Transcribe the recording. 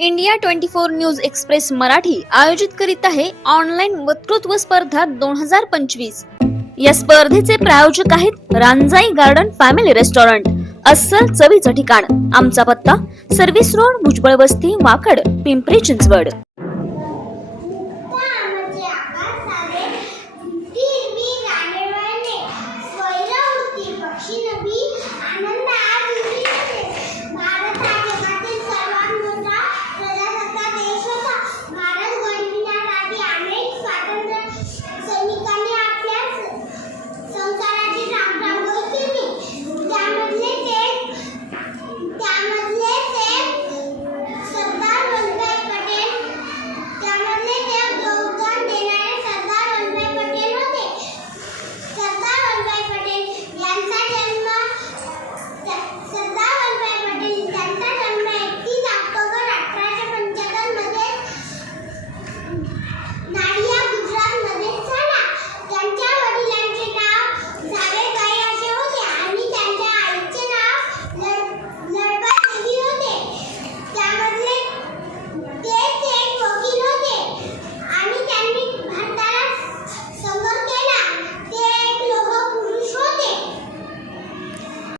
India 24 news express Marathi आयोजित करीत आहे ऑनलाईन वक्तृत्व स्पर्धा 2025। या स्पर्धेचे प्रायोजक आहेत रांजाई गार्डन फॅमिली रेस्टॉरंट, अस्सल चवीचं ठिकाण। आमचा पत्ता सर्व्हिस रोड, भुजबळ वस्ती, वाकड, पिंपरी चिंचवड।